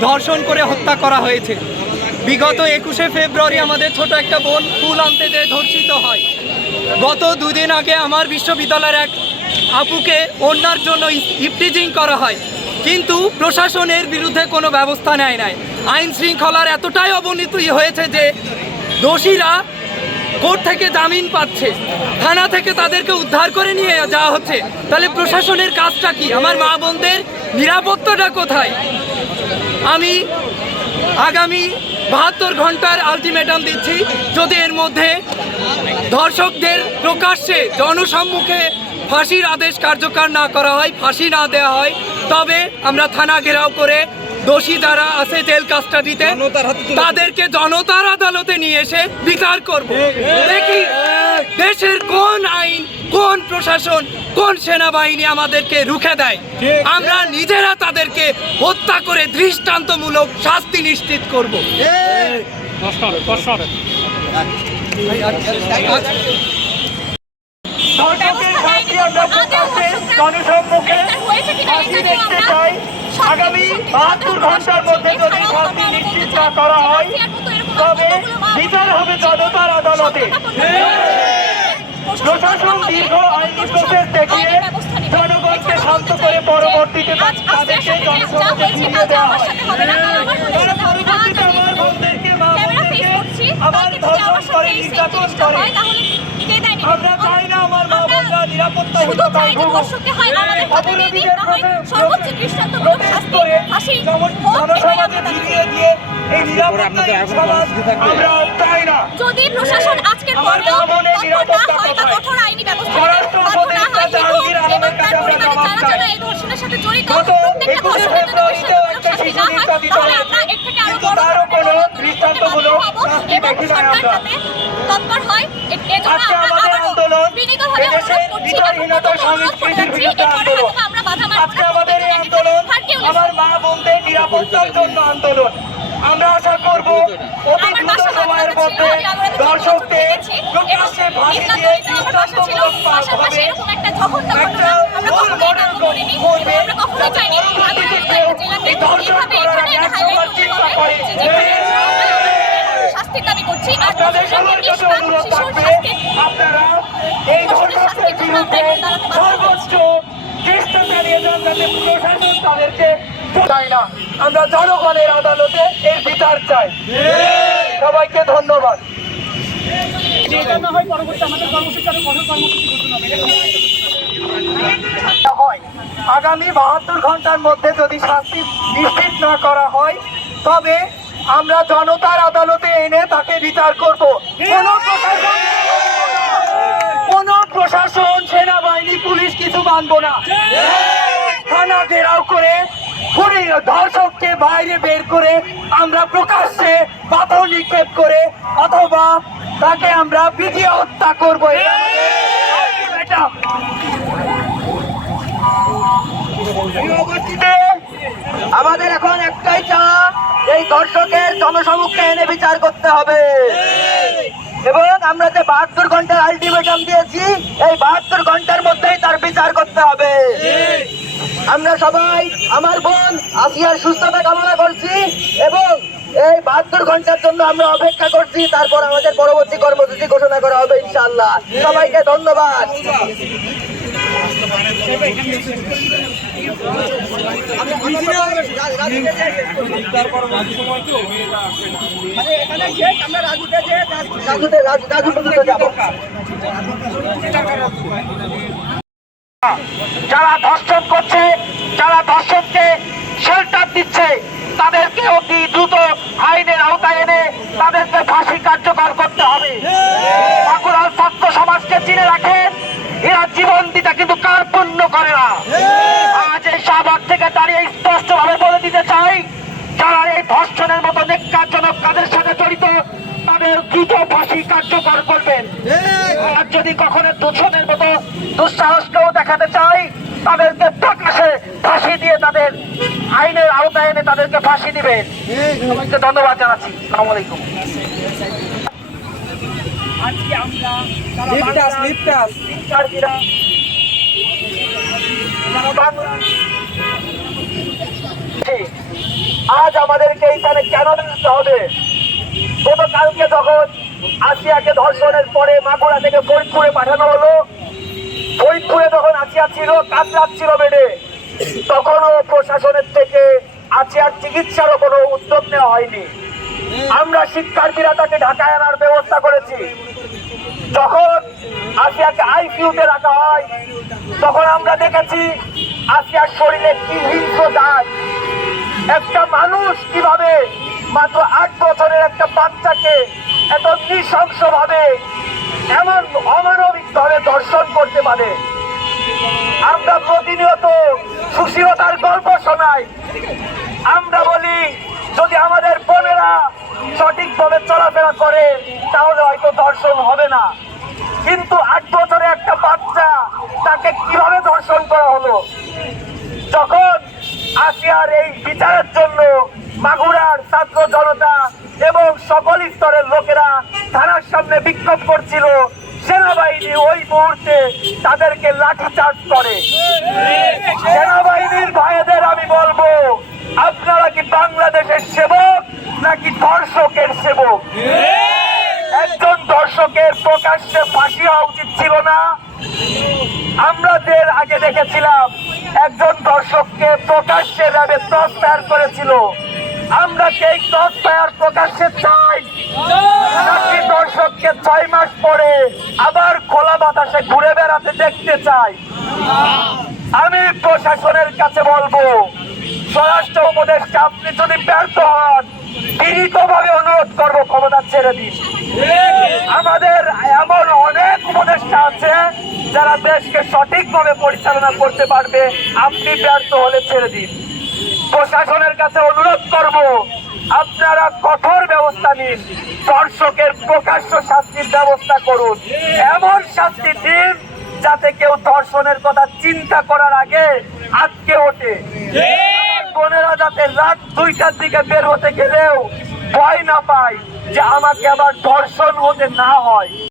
ধর্ষণ করে হত্যা করা হয়েছে। বিগত একুশে ফেব্রুয়ারি আমাদের ছোট একটা বোন ফুল আনতে যেয়ে ধর্ষিত হয়। গত দুদিন আগে আমার বিশ্ববিদ্যালয়ের এক আপুকে অন্যার জন্য ইফটিজিং করা হয়। কিন্তু প্রশাসনের বিরুদ্ধে কোনো ব্যবস্থা নেয় নাই। আইন শৃঙ্খলার এতটাই অবনতি হয়েছে যে দোষীরা কোর্ট থেকে জামিন পাচ্ছে। থানা থেকে তাদেরকে উদ্ধার করে নিয়ে যাওয়া হচ্ছে। তাহলে প্রশাসনের কাজটা কি? আমার মা বোনদের নিরাপত্তাটা কোথায়? আমি আগামী বাহাত্তর ঘণ্টার আলটিমেটাম দিচ্ছি। যদি এর মধ্যে ধর্ষকদের প্রকাশ্যে জনসম্মুখে ফাঁসির আদেশ কার্যকর না করা হয় ফাঁসি না দেওয়া হয় তবে আমরা থানা ঘেরাও করে দোষী যারা আছে জেল কাস্টাডিতে তাদেরকে জনতার আদালতে নিয়ে এসে বিচার করব। দেখি দেশের কোন আইন কোন প্রশাসন কোন সেনাবাহিনী আমাদেরকে রুখে দেয়? আমরা নিজেরা তাদেরকে হত্যা করে দৃষ্টান্তমূলক শাস্তি নিশ্চিত করব। জনসম্মুখে দেখতে চাই আগামী বাহাত্তর ঘণ্টার মধ্যে যদি শাস্তি নিশ্চিত না করা হয় তবে বিচার হবে জনতার আদালতে। প্রশাসন দীর্ঘ আইনি প্রসেস দেখিয়ে জনগণকে শান্ত করে পরবর্তীতে তাদেরকে ফিরিয়ে দেওয়া হয়। পরবর্তীতে আমার বোনদেরকে মা বোনদেরকে আবার ধর্ষণ করে নির্যাতন করে। আমরা চাই না আমার মা বোনরা নিরাপত্তাহীন শুধু চাই যে দর্শককে হয় আমাদের হাতে দিয়ে না হয় সর্বোচ্চ দৃষ্টান্তমূলক শাস্তি, ফাঁসি। জনসমাজে দিয়ে এই নিরাপত্তাহীন সমাজ আমরা চাই না। যদি প্রশাসন আজকের পরেও তৎপর না হয় বা কোথায়? কঠোর আইনি ব্যবস্থা স্বরাষ্ট্র নিতে বাধ্য না হয় উপদেষ্টা কিন্তু জাহাঙ্গীর এবং আলমের তার কাছে আমরা পরিবারের জবাব যারা চাই। যারা এই ধর্ষণের সাথে জড়িত প্রত্যেকটা 21শে ধর্ষণের জন্য দৃষ্টান্তমূলক শাস্তি আমরা। আজকে আমাদের এই আন্দোলন বিনীতভাবে আন্দোলন দরকার হবে এবং সরকার যাতে তৎপর হয় এজন্য আমরা আমরা আবেদন আজকে আমাদের এই আন্দোলন আমরা আশা করব অতি আমার দ্রুত বাসা সময়ের আমার মধ্যে ছিল, আমি আবেদন দর্শককে করতে পেরেছি। প্রকাশ্যে ফাঁসি এবং দিয়ে নির্যাতন তো আমার বাসা ছিল, দৃষ্টান্তমূলক ভাবে এরকম একটা করিনি আমরা কখনোই চাইনি আমি পরবর্তীতে জেলাকে এই ধর্ষণ এইভাবে করার এখানে আগে হাইলাইট একবার করতে হবে। যেখানে শাস্তির দাবি করছি আর আপনাদের কাছে নিষ্পাপ শিশুর শাস্তি আপনারা এই ধর্ষকদের বিরুদ্ধে সর্বোচ্চ চেষ্টা চালিয়ে যান যাতে প্রশাসন তাদেরকে চাই না। আমরা জনগণের আদালতে এর বিচার চাই। সবাইকে ধন্যবাদ। আগামী বাহাত্তর ঘণ্টার মধ্যে যদি শাস্তি নিশ্চিত না করা হয়, তবে আমরা জনতার আদালতে এনে তাকে বিচার করব। কোন প্রশাসন সেনাবাহিনী, পুলিশ কিছু মানবো না। থানা ঘেরাও করে ধর্ষককে বাইরে বের করে আমরা প্রকাশ্যে পাথর নিক্ষেপ করে অথবা তাকে আমরা বিধি হত্যা করব। এটা আমাদের এখন একটাই চাওয়া, এই দর্শকের জনসমুখে এনে বিচার করতে হবে। এবং আমরা যে বাহাত্তর ঘণ্টার আলটিমেটাম দিয়েছি, এই বাহাত্তর ঘণ্টার মধ্যেই তার বিচার করতে হবে। আমরা সবাই, আমার বোন আসিয়ার সুস্থতা কামনা করছি এবং এই বাহাত্তর ঘণ্টার জন্য আমরা অপেক্ষা করছি। তারপর আমাদের পরবর্তী কর্মসূচি ঘোষণা করা হবে ইনশাল্লাহ সবাইকে ধন্যবাদ। যারা ধর্ষণ করছে, যারা ধর্ষণকে শেল্টার দিচ্ছে, তাদেরকে অতি দ্রুত আইনের আওতায় এনে তাদেরকে ফাঁসি কার্যকর করতে হবে। বাঁকুড়ার ছাত্র ধর্ষণের মতো নেকাজনক কাজের সাথে জড়িত তাদের দ্রুত ফাঁসি কার্যকর করবেন। আর যদি কখনো দূষণের মতো দুঃসাহসকেও দেখাতে চাই তাদেরকে প্রকাশে ফাঁসি দিয়ে তাদের আইনের আওতায় এনে তাদেরকে ফাঁসি দিবেন। সবাইকে ধন্যবাদ জানাচ্ছি। সালাম আলাইকুম। আজকে আমরা আজ আমাদেরকে এইখানে কেন দাঁড়াতে হবে? গতকালকে যখন আসিয়াকে ধর্ষণের পরে মাগুরা থেকে ফরিদপুরে পাঠানো হলো, ফরিদপুরে যখন আসিয়া ছিল কাতরাত ছিল বেডে, তখনও প্রশাসনের থেকে আসিয়ার চিকিৎসারও কোনো উদ্যোগ নেওয়া হয়নি। আমরা শিক্ষার্থীরা তাকে ঢাকায় আনার ব্যবস্থা করেছি। যখন আসিয়াকে আইসিইউতে রাখা হয়, তখন আমরা দেখেছি আসিয়ার শরীরে কি হিংস্র দাগ একটা মানুষ কীভাবে মাত্র আট বছরের একটা বাচ্চাকে এত নৃশংস ভাবে এমন অমানবিক ভাবে দর্শন করতে পারে? আমরা প্রতিনিয়ত সুশীলতার গল্প শোনাই। আমরা বলি, যদি আমাদের বোনেরা সঠিকভাবে চলাফেরা করে, তাহলে হয়তো দর্শন হবে না। কিন্তু আট বছরের একটা বাচ্চা তাকে কীভাবে দর্শন করা হলো? যখন আসিয়ার এই বিচারের জন্য মাগুরার ছাত্র জনতা এবং সকল স্তরের লোকেরা থানার সামনে বিক্ষোভ করছিল। সেনাবাহিনী ওই মুহূর্তে তাদেরকে লাঠিচার্জ করে। সেনাবাহিনীর ভাইদের আমি বলব, আপনারা কি বাংলাদেশের সেবক নাকি দর্শকের সেবক? একজন দর্শকের প্রকাশ্যে ফাঁসি হওয়া উচিত ছিল না? আমরা দের আগে দেখেছিলাম একজন দর্শককে প্রকাশ্যে র্যাবে ক্রস ফায়ার করেছিল। আমরা সেই ক্রস ফায়ার প্রকাশ্যে চাই। দর্শককে ছয় মাস পরে আবার খোলা বাতাসে ঘুরে বেড়াতে দেখতে চাই। আমি প্রশাসনের কাছে বলব, স্বরাষ্ট্র উপদেশকে আপনি যদি ব্যর্থ হন, বিনীতভাবে অনুরোধ করব, ক্ষমতা ছেড়ে দিন। আমাদের এমন অনেক উপদেষ্টা আছে যারা দেশকে সঠিকভাবে পরিচালনা করতে পারবে। আপনি ব্যর্থ হলে ছেড়ে দিন। প্রশাসনের কাছে অনুরোধ করব আপনারা কঠোর ব্যবস্থা নিন। দর্শকের প্রকাশ্য শাস্তির ব্যবস্থা করুন। এমন শাস্তি দিন যাতে কেউ দর্শনের কথা চিন্তা করার আগে আজকে ওঠে। বোনেরা যাতে রাত দুইটার দিকে বের হতে গেলেও ভয় না পায়। যে আমাকে আবার ধর্ষণ হতে না হয়।